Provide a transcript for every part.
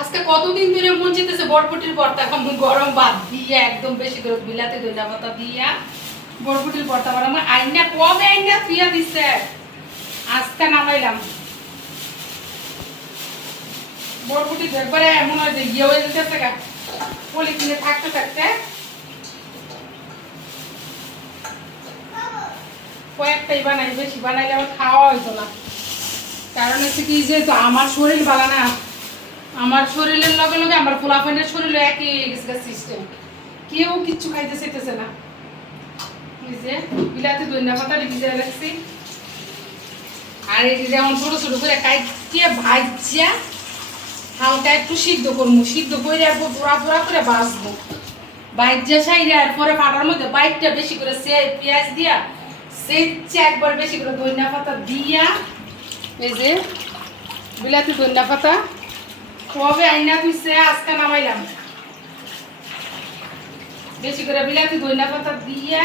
আজকে কতদিন ধরে মন চেতেছে বরবটির ভর্তা এখন গরম বাদ দিয়ে, একদম বেশি করে বিলাতে দইটা পাতা দিয়া বরবটির ভর্তা বানাবো। আইনা কবে আইনা থুইয়া দিছে? আজকে নামাইলাম। বরবটি একবারে এমন হয় যে ইয়ে হয়ে যেতেছে গা। পলিথিনে থাকতে থাকতে। কয়েকটাই বানাই, বেশি বানাইলে আমার খাওয়া হইতো না। কারণ হচ্ছে কি যে আমার শরীর ভালো না আমার শরীরের লগে লগে আমার পোলাফানের শরীরে একই সিস্টেম কেউ কিচ্ছু খাইতে চাইতেছে না। যে, বিলাতি দইনা পাতা ভিজে রাখছি। আর এই যেমন ছোট ছোট করে কাইটিয়ে ভাজিয়া হালকা একটু সিদ্ধ করব সিদ্ধ করে আর পোড়া পোড়া করে বাঁচবো বাইজা সাইরে আর পরে পাটার মধ্যে বাইকটা বেশি করে সে পেঁয়াজ দিয়া সেচ্ছে একবার বেশি করে দইনা পাতা দিয়া, এই যে, বিলাতি দইনা পাতা কবে আইনা তুইছে, আজকে নামাইলাম। বেশি করে বিলাতি দইনা পাতা দিয়া,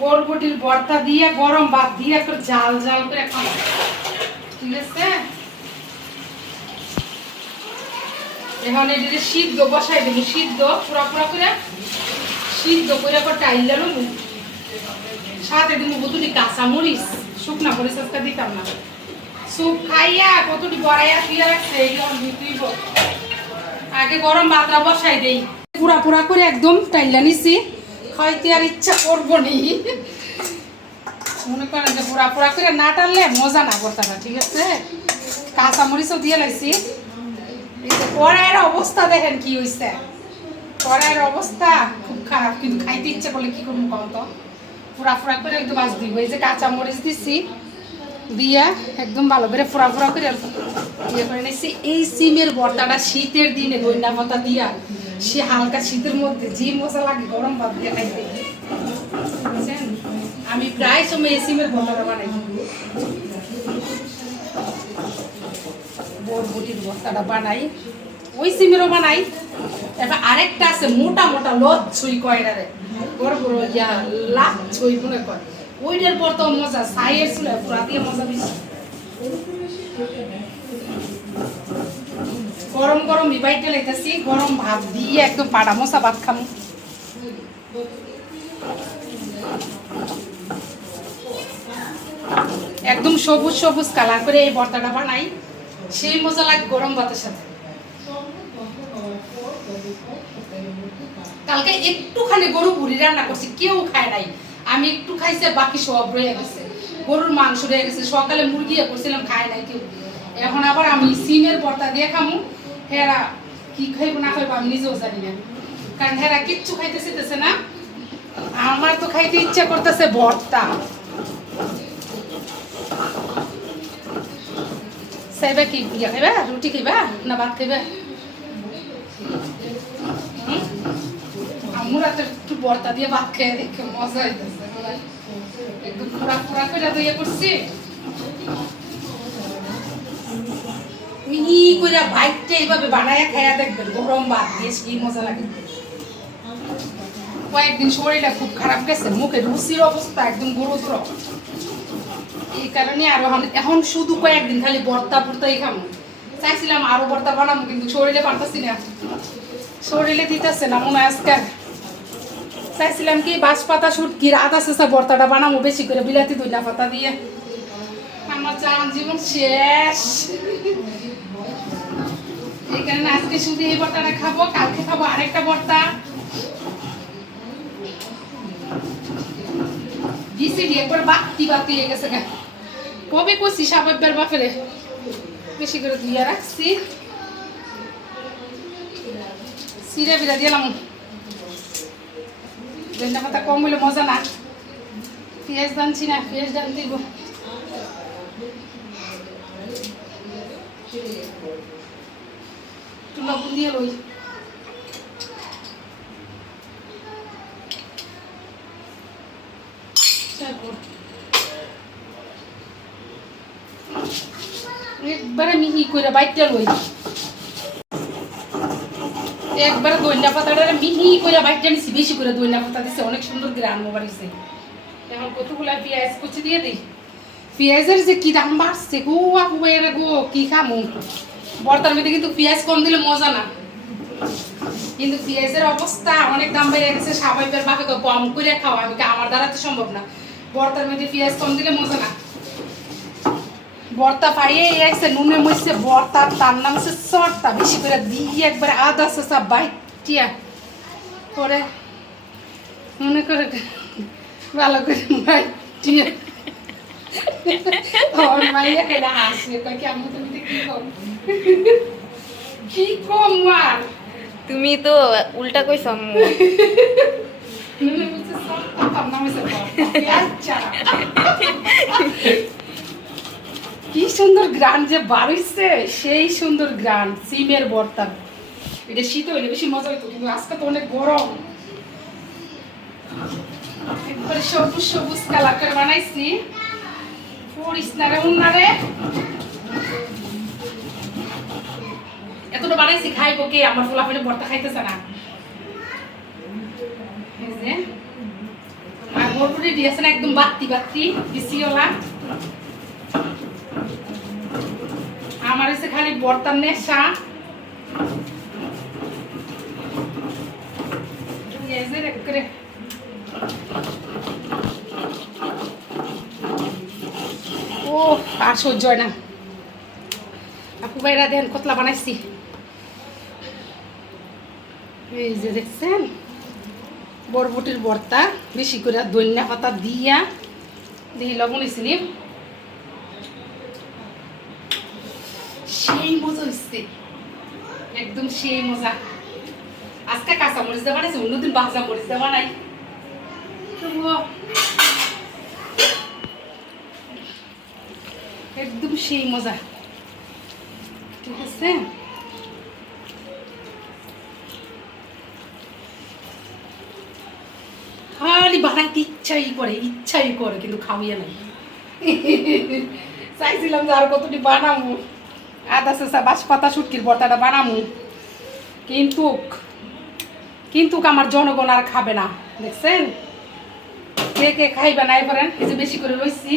বরবটির ভর্তা দিয়ে, গরম ভাত দিয়ে একটু জাল জাল করে খাওয়া ঠিক আছে? এখন এটি সিদ্ধ বসাই দেবো, সিদ্ধ পুরা পুরা করে, সিদ্ধ করে করে টাইলা নেব সাথে দিব কতটি কাঁচা মরিচ শুকনা মরিচ আজকে দিতাম না। স্যুপ খাইয়া কতটি বড়াইয়া শুয়ে রাখছে এইগুলো দিতেই আগে গরম ভাতটা বসাই দেই। পুরা পুরা করে একদম টাইলা নিছি, খাইতে আর ইচ্ছা করব নি। মনে করেন যে পুরা পুরা করে না টানলে মজা না করতাটা ঠিক আছে? কাঁচা মরিচও দিয়ে লাইছি। কড়াইয়ের অবস্থা দেখেন কি হয়েছে কড়াইয়ের অবস্থা খুব খারাপ, কিন্তু খাইতে ইচ্ছে করলে কি করব কম তো? পুরা ফুরা করে একদম আজ দিব। এই যে কাঁচা মরিচ দিছি দিয়া একদম ভালো করে ফুরা ফুরা করে ইয়ে করে নিচ্ছি এই সিমের ভর্তাটা শীতের দিনে দইনা পাতা দিয়া সে হালকা শীতের মধ্যে যে মশা লাগে গরম ভাত দিয়ে খাইতে? আমি প্রায় সময় এই সিমের ভর্তাটা বানাই। বরবটির ভর্তাটা বানাই। ওই সিমেরও বানাই। এবার আরেকটা আছে মোটা মোটা লচ্ছই কয়টারে বড় বড় ইয়া ছুই মনে করে ওইটার পর তো মজা সাইয়ের ছিল পুরা দিয়ে মজা বেশি। গরম গরম বিবাইতে লাইতেছি গরম ভাত দিয়ে একদম পাড়া মশা ভাত খামু। একদম সবুজ সবুজ কালার করে এই ভর্তাটা বানাই, সেই মজা লাগে গরম ভাতের সাথে। কালকে একটুখানি গরু বুড়ি রান্না করছি, কেউ খায় নাই। আমি একটু খাইছে, বাকি সব রয়ে গেছে। গরুর মাংস রয়ে গেছে। সকালে মুরগি করছিলাম, খায় নাই কেউ। এখন আবার আমি সিমের ভর্তা দিয়ে খামু। হেরা কি খাইবো, না খাইব, আমি নিজেও জানি না। কারণ হেরা কিচ্ছু খাইতে চাইতেছে না। আমার তো খাইতে ইচ্ছা করতেছে ভর্তা। সাইবা কি খাইবা? রুটি খাইবা? না ভাত খাইবা? একটু ভর্তা দিয়ে ভাত খেয়ে মিহি করে বানায় খাইয়া দেখবেন, গরম ভাত দিয়ে কি মজা লাগে। কয়েকদিন শরীরটা খুব খারাপ গেছে, মুখে রুচির অবস্থা একদম গুরুতর। এই কারণে আরও এখন- শুধু কয়েকদিন খালি ভর্তা ভর্তাই খামো। চাইছিলাম আরও বর্তা বানাবো কিন্তু শরীরে পারতাছি না। শরীরে দিতেছে না, মনে হয় আজকে চাইছিলাম কি বাঁশ পাতা শুটকি রাত আছে সব ভর্তাটা বানাবো বেশি করে বিলাতি দুইটা পাতা দিয়ে। আমার চান জীবন শেষ। ভর্তাটা খাব, কালকে খাব একবার বাতি বাতি হয়ে গেছে করছি বেশি করে ধুইয়া রাখছি। সিরে বিরা দিলাম ধনিয়া পাতা কম হইলে মজা না। পেঁয়াজ দানছি না, পেঁয়াজ দান দিব। একটু লবণ দিয়ে লই। একবারে মিহি করে বাইটটা লই। একবারে দইনা পাতাটা মিহি করে বাইটটা নিছি বেশি করে দইনা পাতা দিছে। অনেক সুন্দর গ্রাম বাড়িছে এখন কতগুলা পেঁয়াজ কুচি দিয়ে দিই? পেঁয়াজের যে কি দাম বাড়ছে গো আপু এরা গো, কি খামু? বর্তার মধ্যে কিন্তু পেঁয়াজ কম দিলে মজা না। কিন্তু পেঁয়াজের অবস্থা অনেক দাম বেড়ে গেছে, স্বাভাবিকের বাপে কয় কম করে খাওয়া, আমি আমার দ্বারা তো সম্ভব না। বর্তার মধ্যে পেঁয়াজ কম দিলে মজা না। বর্তা পাইয়ে আইসে নুনে মইছে বর্তা তার নাম হচ্ছে চটটা বেশি করে দিয়ে একবারে আদা শসা বাইটিয়া পরে মনে করে ভালো করে বাইটিয়া। আমার মাইয়া আমি তুমি কি কম? কি কম আর? তুমি তো উল্টা কইছ নুনে মইছে চটটা তার নাম হচ্ছে বর্তা পেঁয়াজ ছাড়া কি সুন্দর গ্রান যে বাড়িছে, সেই সুন্দর গ্রান, সিমের ভর্তা এটা শীত হইলে বেশি মজা হইতো, কিন্তু আজকে তো অনেক গরম। সবুজ সবুজ করে বানাইছি। পড়িস না রে উন্নারে এতটা বানাইছি, খাইবো কে? আমার ফোলাফেলে খাইতেছে না। আর দিয়েছে না, একদম বাত্তি বাত্তি বিসিওলা আমার হচ্ছে খালি বর্তার নেশা। পেঁয়াজের একবারে ও, আর সহ্য হয় না। আপু ভাইরা দেন, কতলা বানাইছি। এই যে দেখছেন, বরবটির ভর্তা বেশি করে ধনিয়া পাতা দিয়া দিয়ে লবণ দিছিলি সেই মজা হচ্ছে একদম সেই মজা। আজকে কাঁচা মরিচ দেওয়া বানাইছে, অন্যদিন ভাজা মরিচ দেওয়া নাই একদম সেই মজা। ঠিক আছে? খালি বানাইতে ইচ্ছাই করে ইচ্ছাই করে, কিন্তু খাওয়াইয়া নাই। চাইছিলাম যে আর কতটি বানাবো। আদা চেঁচা বাস পাতা শুটকির বর্তাটা বানামু। কিন্তু কিন্তু আমার জনগণ আর খাবে না, দেখছেন? কে কে খাইবে না এবারে এই বেশি করে রইছি।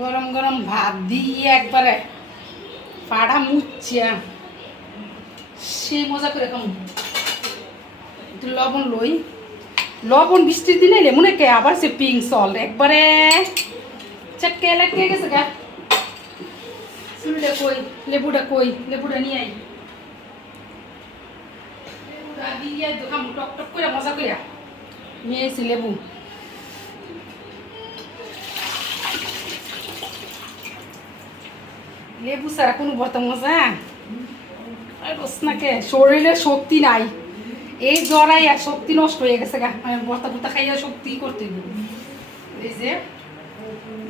গরম গরম ভাত দিয়ে একবারে পাড়া মুচ্ছিয়া। সে মজা করে একটু লবণ লই। লবণ বৃষ্টির দিনে এলে মনে কে আবার সে পিঙ্ক সল একবারে চটকে লেগে গেছে গা চুলটা কই লেবুটা কই লেবুটা নিয়ে আই লেবুটা দিয়ে দোকান টক টক করে মজা করে নিয়ে এসি লেবু লেবু ছাড়া কোনো বর্ত মজা কে শরীরে শক্তি নাই এই জ্বরাই আর শক্তি নষ্ট হয়ে গেছে গা বর্তা বর্তা খাইয়া শক্তি করতে। এই যে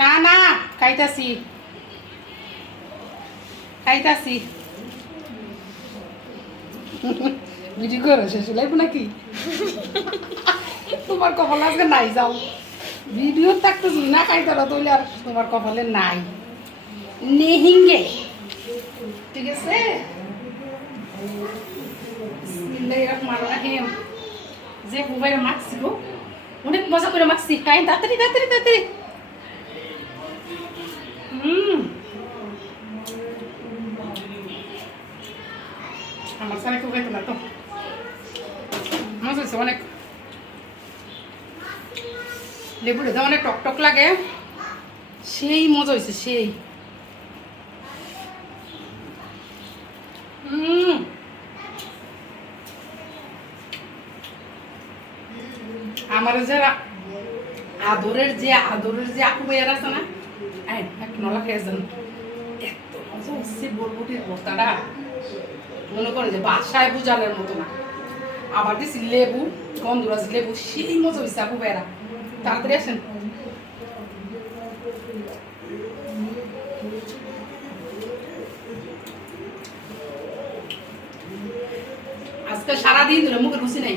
না না, খাইতাছি। খাইতাছি। ভিডিও করো শেষ লাইব নাকি? তোমার কপাল আজকে নাই, যাও। ভিডিও থাকতে না খাইতারো তাহলে আর তোমার কপালে নাই। নেহিঙ্গে। ঠিক আছে? যে মোবাইলে মাখছিল অনেক মজা করে মাখছি খাই তাড়াতাড়ি তাড়াতাড়ি তাড়াতাড়ি হুম আমার সারা কেউ খাইতো না তো মজা হয়েছে অনেক লেবুটা অনেক টক টক লাগে সেই মজা হয়েছে সেই আমার যারা আদরের যে আদরের যে আকু বেয়ার আছে না নলা খেয়েছেন মনে যে বাসায় মতো না। আবার লেবু লেবু মজা হয়েছে তাড়াতাড়ি আজকে সারাদিন ধরে মুখে রুচি নাই।